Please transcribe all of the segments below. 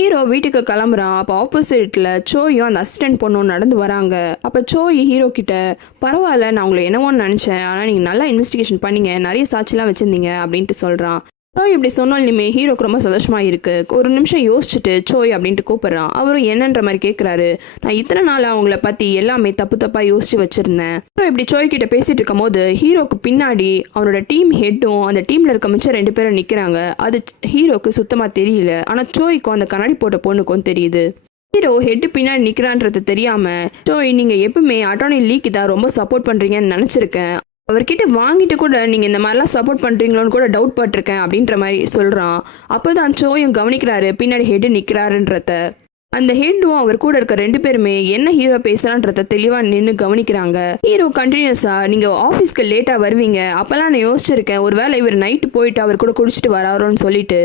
Hero வீட்டுக்கு கிளம்புறான். அப்போ ஆப்போசிட்ல சோயும் அந்த அசிஸ்டன்ட் பொண்ணும் நடந்து வராங்க. அப்போ சோய் ஹீரோ கிட்ட, பரவாயில்ல, நான் உங்களை என்னவோன்னு நினச்சேன், ஆனால் நீங்கள் நல்லா இன்வெஸ்டிகேஷன் பண்ணீங்க, நிறைய சாட்சிலாம் வச்சுருந்தீங்க அப்படின்ட்டு சொல்கிறான். சோய் இப்படி சொன்னாலுமே ஹீரோக்கு ரொம்ப சந்தோஷமாக இருக்குது. ஒரு நிமிஷம் யோசிச்சுட்டு சோய் அப்படின்ட்டு கூப்பிட்றான். அவரும் என்னன்ற மாதிரி கேட்குறாரு. நான் இத்தனை நாள் அவங்கள பற்றி எல்லாமே தப்பு தப்பாக யோசிச்சு வச்சுருந்தேன். இப்படி சோய் கிட்ட பேசிட்டு இருக்கும் போது ஹீரோக்கு பின்னாடி அவனோட டீம் ஹெட்டும் அந்த டீமில் இருக்க மிச்சம் 2 பேரும் நிற்கிறாங்க. அது ஹீரோக்கு சுத்தமாக தெரியல, ஆனால் சோய்க்கும் அந்த கண்ணாடி போட்ட பொண்ணுக்கும் தெரியுது. ஹீரோ ஹெட்டு பின்னாடி நிற்கிறான்றது தெரியாமல், சோய் நீங்கள் எப்பவுமே அட்டானி லீக்கு தான் ரொம்ப சப்போர்ட் பண்ணுறீங்கன்னு நினச்சிருக்கேன், அவர்கிட்ட வாங்கிட்டு கூட நீங்கள் இந்த மாதிரிலாம் சப்போர்ட் பண்ணுறீங்களோன்னு கூட டவுட் பட்டிருக்கேன் அப்படின்ற மாதிரி சொல்கிறான். அப்போ தான் சோயும் கவனிக்கிறாரு பின்னாடி ஹெட்டு நிற்கிறாருன்றத. அந்த ஹெட்டும் அவர் கூட இருக்க 2 பேருமே என்ன ஹீரோ பேசுகிறான்றத தெளிவாக நின்று கவனிக்கிறாங்க. ஹீரோ கண்டினியூஸாக, நீங்கள் ஆஃபீஸ்க்கு லேட்டாக வருவீங்க, அப்போல்லாம் நான் யோசிச்சிருக்கேன், ஒரு வேளை இவர் நைட்டு போயிட்டு அவர் கூட குடிச்சிட்டு வராரோன்னு சொல்லிட்டு,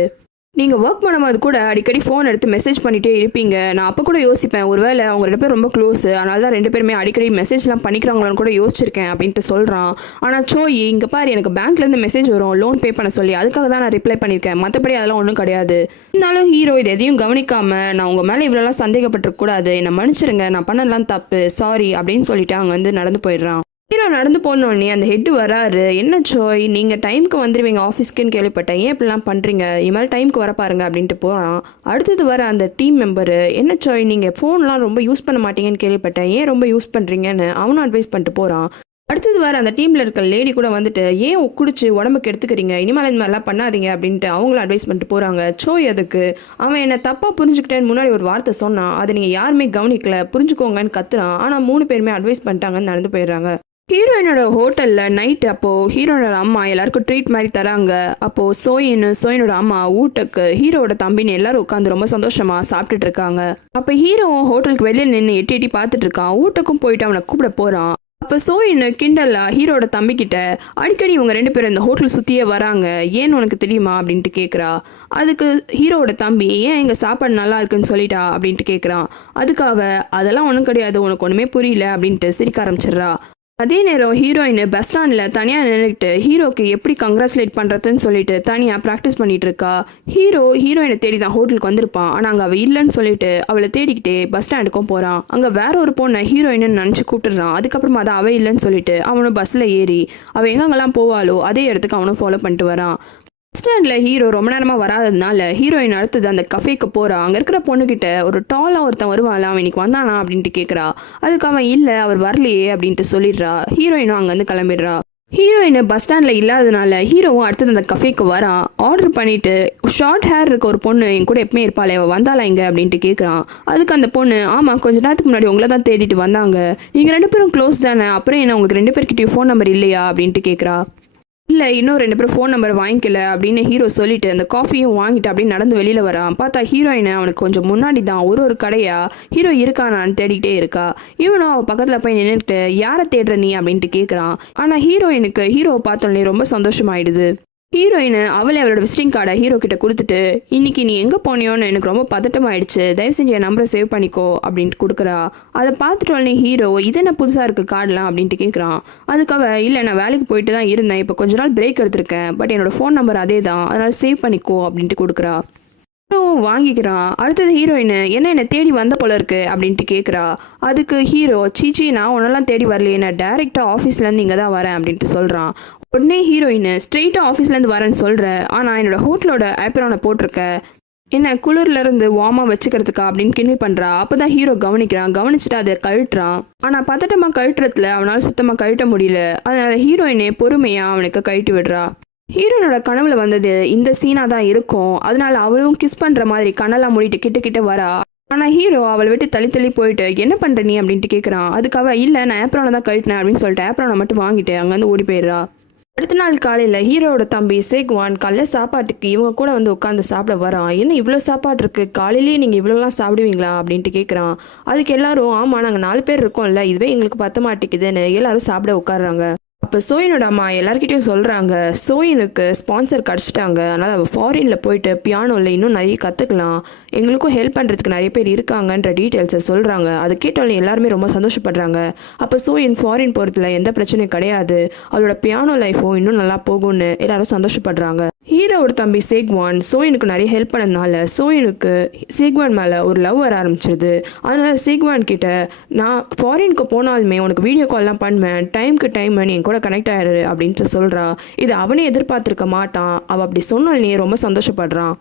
நீங்கள் ஒர்க் பண்ணும்போது கூட அடிக்கடி ஃபோன் எடுத்து மெசேஜ் பண்ணிகிட்டே இருப்பீங்க. நான் அப்போ கூட யோசிப்பேன், ஒருவேளை அவங்க 2 பேர் ரொம்ப க்ளோஸு, அதனால தான் 2 பேருமே அடிக்கடி மெசேஜ்லாம் பண்ணிக்கிறாங்களான்னு கூட யோசிச்சிருக்கேன் அப்படின்ட்டு சொல்கிறான். ஆனால் சோய், இங்கே பாரு, எனக்கு பேங்க்லேருந்து மெசேஜ் வரும் லோன் பே பண்ண சொல்லி, அதுக்காக தான் நான் ரிப்ளை பண்ணியிருக்கேன், மற்றபடி அதெல்லாம் ஒன்றும் கிடையாது. இருந்தாலும் ஹீரோ இது எதையும் கவனிக்காமல், நான் உங்கள் மேலே இவ்வளோலாம் சந்தேகப்பட்டிருக்கூடாது, என்னை மன்னிச்சிருங்க, நான் பண்ணலாம் தப்பு, சாரி அப்படின்னு சொல்லிட்டு அவங்க வந்து நடந்து போயிடுறான். ஹீரோ நடந்து போனோடனே அந்த ஹெட்டு வராரு. என்ன சோய், நீங்கள் டைமுக்கு வந்துடுவீங்க ஆஃபீஸ்க்குன்னு கேள்விப்பட்டேன், ஏன் இப்படிலாம் பண்ணுறீங்க, இனிமேல் டைமுக்கு வர பாருங்க அப்படின்ட்டு போகிறான். அடுத்தது வர அந்த டீம் மெம்பரு, என்ன சோய், நீங்கள் ஃபோன்லாம் ரொம்ப யூஸ் பண்ண மாட்டீங்கன்னு கேள்விப்பட்டேன், ஏன் ரொம்ப யூஸ் பண்ணுறீங்கன்னு அவனும் அட்வைஸ் பண்ணிட்டு போகிறான். அடுத்தது வர அந்த டீமில் இருக்க லேடி கூட வந்துட்டு, ஏன் குடிச்சு உடம்புக்கு எடுத்துக்கிறீங்க, இனிமேல் இந்த மாதிரிலாம் பண்ணாதீங்க அப்படின்ட்டு அவங்களும் அட்வைஸ் பண்ணிட்டு போகிறாங்க. சோய் அதுக்கு, அவன் என்னை தப்பாக புரிஞ்சுக்கிட்டேன்னு முன்னாடி ஒரு வார்த்தை சொன்னான், அதை நீங்கள் யாருமே கவனிக்கல, புரிஞ்சுக்கோங்கன்னு கத்துறான். ஆனால் 3 பேருமே அட்வைஸ் பண்ணிட்டாங்கன்னு நடந்து போயிடுறாங்க. ஹீரோயினோட ஹோட்டலில் நைட்டு அப்போது ஹீரோனோட அம்மா எல்லாருக்கும் ட்ரீட் மாதிரி தராங்க. அப்போது சோயினோட அம்மா ஊட்டக்கு ஹீரோட தம்பின்னு எல்லாரும் உட்காந்து ரொம்ப சந்தோஷமாக சாப்பிட்டுட்டு இருக்காங்க. அப்போ ஹீரோவும் ஹோட்டலுக்கு வெளியே நின்று எட்டி எட்டி பார்த்துட்டு இருக்கான். ஊட்டக்கும் போயிட்டு அவனை கூப்பிட போகிறான். அப்போ சோயின்னு கிண்டலா ஹீரோட தம்பிக்கிட்ட, அடிக்கடி இவங்க 2 பேரும் இந்த ஹோட்டல் சுற்றியே வராங்க, ஏன்னு உனக்கு தெரியுமா அப்படின்ட்டு கேட்குறா. அதுக்கு ஹீரோட தம்பி, ஏன் எங்கள் சாப்பாடு நல்லா இருக்குன்னு சொல்லிட்டா அப்படின்ட்டு கேட்குறான். அதுக்காக, அதெல்லாம் ஒன்றும் கிடையாது, உனக்கு ஒன்றுமே புரியல அப்படின்ட்டு சிரிக்க ஆரம்பிச்சிடுறா. அதே நேரம் ஹீரோயின் பஸ் ஸ்டாண்டில் தனியாக நின்றுக்கிட்டு ஹீரோக்கு எப்படி கங்க்ராச்சுலேட் பண்ணுறதுன்னு சொல்லிட்டு தனியாக ப்ராக்டிஸ் பண்ணிட்டு இருக்கா. ஹீரோயினை தேடி தான் ஹோட்டலுக்கு வந்திருப்பான். ஆனால் அங்கே அவள் இல்லைன்னு சொல்லிட்டு அவளை தேடிக்கிட்டே பஸ் ஸ்டாண்டுக்கும் போகிறான். அங்கே வேற ஒரு பொண்ணை ஹீரோயின்னு நினச்சி கூப்பிட்டுறான். அதுக்கப்புறமா அதை அவள் இல்லைன்னு சொல்லிட்டு அவனும் பஸ்ஸில் ஏறி அவள் எங்கெங்கெல்லாம் போவாளோ அதே இடத்துக்கு அவனும் ஃபாலோ பண்ணிட்டு வரான். பஸ் ஸ்டாண்டில் ஹீரோ ரொம்ப நேரமாக வராததுனால ஹீரோயின் அடுத்தது அந்த கஃபேக்கு போகிறா. அங்கே இருக்கிற பொண்ணுக்கிட்ட, ஒரு டாலாக ஒருத்தன் வருவாள், அவன் இன்னைக்கு வந்தானா அப்படின்ட்டு கேட்குறா. அதுக்கு அவன் இல்லை, அவர் வரலையே அப்படின்ட்டு சொல்லிடுறா. ஹீரோயினும் அங்கேருந்து கிளம்பிடுறா. ஹீரோயின் பஸ் ஸ்டாண்டில் இல்லாததுனால ஹீரோவும் அடுத்தது அந்த கஃபேக்கு வரான். ஆர்டர் பண்ணிவிட்டு, ஷார்ட் ஹேர் இருக்க ஒரு பொண்ணு என் கூட எப்பவுமே இருப்பாளே, அவள் வந்தாளா இங்கே அப்படின்ட்டு கேட்குறான். அதுக்கு அந்த பொண்ணு, ஆமாம், கொஞ்ச நேரத்துக்கு முன்னாடி உங்களை தான் தேடிட்டு வந்தாங்க, நீங்கள் 2 பேரும் க்ளோஸ் தானே, அப்புறம் என்ன உங்களுக்கு 2 பேர்கிட்டயும் ஃபோன் நம்பர் இல்லையா அப்படின்ட்டு கேட்குறா. இல்லை, இன்னும் 2 பேரும் ஃபோன் நம்பர் வாங்கிக்கல அப்படின்னு ஹீரோ சொல்லிட்டு அந்த காஃபியும் வாங்கிட்டு அப்படின்னு நடந்து வெளியில் வரான். பார்த்தா ஹீரோயினை அவனுக்கு கொஞ்சம் முன்னாடி தான் ஒரு கடையா ஹீரோ இருக்கானான்னு தேடிக்கிட்டே இருக்கா. இவனும் அவள் பக்கத்தில் போய் நின்றுட்டு, யாரை தேடுற நீ அப்படின்ட்டு கேட்குறான். ஆனால் ஹீரோயினுக்கு ஹீரோவை பார்த்தோன்னே ரொம்ப சந்தோஷமாயிடுது. ஹீரோயின் அவளே அவளோட விசிட்டிங் கார்டை ஹீரோ கிட்ட கொடுத்துட்டு, இன்னைக்கு நீ எங்கே போனியோன்னு எனக்கு ரொம்ப பதட்டமாயிடுச்சு, தயவு செஞ்சு என் நம்பரை சேவ் பண்ணிக்கோ அப்படின்ட்டு கொடுக்குறா. அதை பார்த்துட்டோன்னே ஹீரோ, இது என்ன புதுசாக இருக்குது கார்டெலாம் அப்படின்ட்டு கேட்குறான். அதுக்காக, இல்லை, நான் வேலைக்கு போயிட்டு தான் இருந்தேன், இப்போ கொஞ்ச நாள் பிரேக் எடுத்திருக்கேன், பட் என்னோட ஃபோன் நம்பர் அதே தான், அதனால் சேவ் பண்ணிக்கோ அப்படின்ட்டு கொடுக்குறா. வாங்கிக்கிறான். அடுத்தது ஹீரோயின், என்னை தேடி வந்த போல இருக்கு அப்படின்ட்டு கேட்குறா. அதுக்கு ஹீரோ, சீச்சி, நான் உன்னெல்லாம் தேடி வரலையே, நான் டேரெக்டாக ஆஃபீஸ்லேருந்து இங்கே தான் வரேன் அப்படின்ட்டு சொல்கிறான். உடனே ஹீரோயின், ஸ்ட்ரெயிட்டாக ஆஃபீஸ்லேருந்து வரேன்னு சொல்கிற, ஆனால் என்னோட ஹோட்டலோட ஆப்ரானை போட்டிருக்க, என்ன குளிர்லேருந்து வார்மாக வச்சுக்கிறதுக்கா அப்படின்னு கிண்டல் பண்ணுறா. அப்போ தான் ஹீரோ கவனிக்கிறான். கவனிச்சுட்டு அதை கழட்டுறான். ஆனால் பதட்டமாக கழட்டுறதுல அவனால் சுத்தமாக கழட்ட முடியல. அதனால் ஹீரோயினே பொறுமையாக அவனுக்கு கழட்டி விடுறா. ஹீரோனோட கனவுல வந்தது இந்த சீனாக தான் இருக்கும். அதனால அவளும் கிஸ் பண்ணுற மாதிரி கண்ணெல்லாம் மூடிட்டு கிட்ட வரா. ஆனால் ஹீரோ அவளை விட்டு தள்ளி போயிட்டு, என்ன பண்ணுற நீ அப்படின்ட்டு கேட்குறான். அதுக்காக, இல்லை, நான் ஆப்ரானை தான் கழட்டினேன் அப்படின்னு சொல்லிட்டு ஆப்ரானை மட்டும் வாங்கிட்டு அங்கேருந்து ஓடி போயிடுறா. அடுத்த நாள் காலையில் ஹீரோட தம்பி சேக்வான் காலைல சாப்பாட்டுக்கு இவங்க கூட வந்து உட்காந்து சாப்பிட வரான். என்ன இவ்வளோ சாப்பாடு இருக்குது, காலையிலேயே நீங்கள் இவ்வளோலாம் சாப்பிடுவீங்களா அப்படின்ட்டு கேட்குறான். அதுக்கு எல்லாரும், ஆமாம், நாங்கள் 4 பேர் இருக்கோம்ல, இதுவே எங்களுக்கு பத்த மாட்டேங்குதுன்னு எல்லாரும் சாப்பிட உட்காடுறாங்க. அப்போ சோயினோட அம்மா எல்லார்கிட்டையும் சொல்கிறாங்க, சோயினுக்கு ஸ்பான்சர் கிடச்சிட்டாங்க, அதனால் அவள் ஃபாரினில் போயிட்டு பியானோவில் இன்னும் நிறைய கற்றுக்கலாம், எங்களுக்கும் ஹெல்ப் பண்ணுறதுக்கு நிறைய பேர் இருக்காங்கன்ற டீட்டெயில்ஸை சொல்கிறாங்க. அதை கேட்டாலும் எல்லாருமே ரொம்ப சந்தோஷப்படுறாங்க. அப்போ சோயின் ஃபாரின் போகிறதுல எந்த பிரச்சனையும் கிடையாது, அவளோட பியானோ லைஃப்பும் இன்னும் நல்லா போகும்னு எல்லாரும் சந்தோஷப்படுறாங்க. ஹீரோவோட தம்பி சேக்வான் சோயனுக்கு நிறைய ஹெல்ப் பண்ணதுனால சோயனுக்கு சேக்வான் மேலே ஒரு லவ் வர ஆரம்பிச்சிருது. அதனால் சேக்வான் கிட்ட நான் ஃபாரினுக்கு போனாலுமே உனக்கு வீடியோ கால்லாம் பண்ணுவேன், டைமுக்கு டைம் நீ என் கூட கனெக்ட் ஆயிரு அப்படின்ட்டு சொல்கிறா. இது அவனே எதிர்பார்த்துருக்க மாட்டான். அவள் அப்படி சொன்னாலே ரொம்ப சந்தோஷப்படுறான்.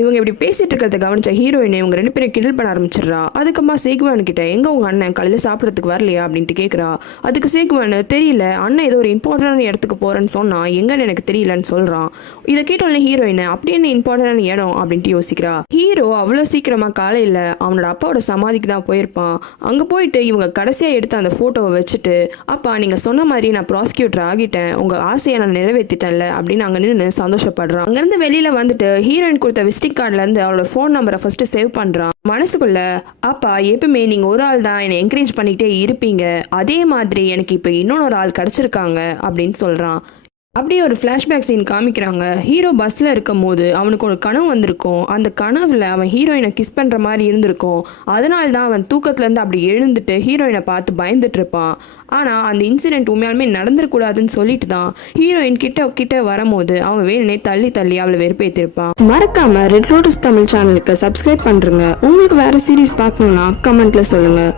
இவங்க இப்படி பேசிட்டு இருக்கிறத கவனிச்ச ஹீரோயினை இவங்க 2 பேரும் கிண்டல் பண்ண ஆரம்பிச்சிடுறா. அதுக்கப்புறமா சேக்வான் கிட்ட எங்க உங்க அண்ணன் காலையில் சாப்பிட்றதுக்கு வரலையா அப்படின்ட்டு கேட்குறா. அதுக்கு சேக்வான் தெரியல, அண்ணன் ஏதோ ஒரு இம்பார்ட்டன்டான இடத்துக்கு போறேன்னு சொன்னா எங்கன்னு எனக்கு தெரியலன்னு சொல்றான். இதை கேட்டோன்னே ஹீரோயின் அப்படி என்ன இம்பார்ட்டன்டான இடம் அப்படின்ட்டு யோசிக்கிறா. ஹீரோ அவ்வளோ சீக்கிரமா காலையில் அவனோட அப்பாவோட சமாதிக்கு தான் போயிருப்பான். அங்கே போயிட்டு இவங்க கடைசியாக எடுத்த அந்த ஃபோட்டோவை வச்சுட்டு, அப்பா நீங்கள் சொன்ன மாதிரி நான் ப்ராசிக்யூட்டர் ஆகிட்டேன், உங்கள் ஆசையை நான் நிறைவேற்றிட்டேன்ல அப்படின்னு அங்கே நின்று சந்தோஷப்படுறான். அங்கேருந்து வெளியில் வந்துட்டு ஹீரோயின் கொடுத்த விசிட்டிங் கார்ட்லேருந்து அவளோட ஃபோன் நம்பரை ஃபர்ஸ்ட் சேவ் பண்ணுறான். மனசுக்குள்ள அப்பா எப்பவுமே நீங்கள் ஒரு ஆள் தான் என்னை என்கரேஜ் பண்ணிக்கிட்டே இருப்பீங்க, அதே மாதிரி எனக்கு இப்போ இன்னொரு ஆள் கிடச்சிருக்காங்க அப்படின்னு சொல்கிறான். அப்படியே ஒரு ஃப்ளாஷ்பேக் சீன் காமிக்கிறாங்க. ஹீரோ பஸ்ஸில் இருக்கும் போது அவனுக்கு ஒரு கனவு வந்திருக்கும். அந்த கனவில் அவன் ஹீரோயினை கிஸ் பண்ணுற மாதிரி இருந்திருக்கும். அதனால தான் அவன் தூக்கத்துலேருந்து அப்படி எழுந்துட்டு ஹீரோயினை பார்த்து பயந்துட்டு இருப்பான். ஆனால் அந்த இன்சிடென்ட் உண்மையாலுமே நடந்துடக்கூடாதுன்னு சொல்லிட்டு தான் ஹீரோயின் கிட்ட வரும்போது அவன் வேணுனே தள்ளி தள்ளி அவளை வெறுப்பேற்றிருப்பான். மறக்காம ரெட் லோட்டஸ் தமிழ் சேனலுக்கு சப்ஸ்கிரைப் பண்ணுறங்க. உங்களுக்கு வேற சீரீஸ் பார்க்கணுன்னா கமெண்ட்ல சொல்லுங்கள்.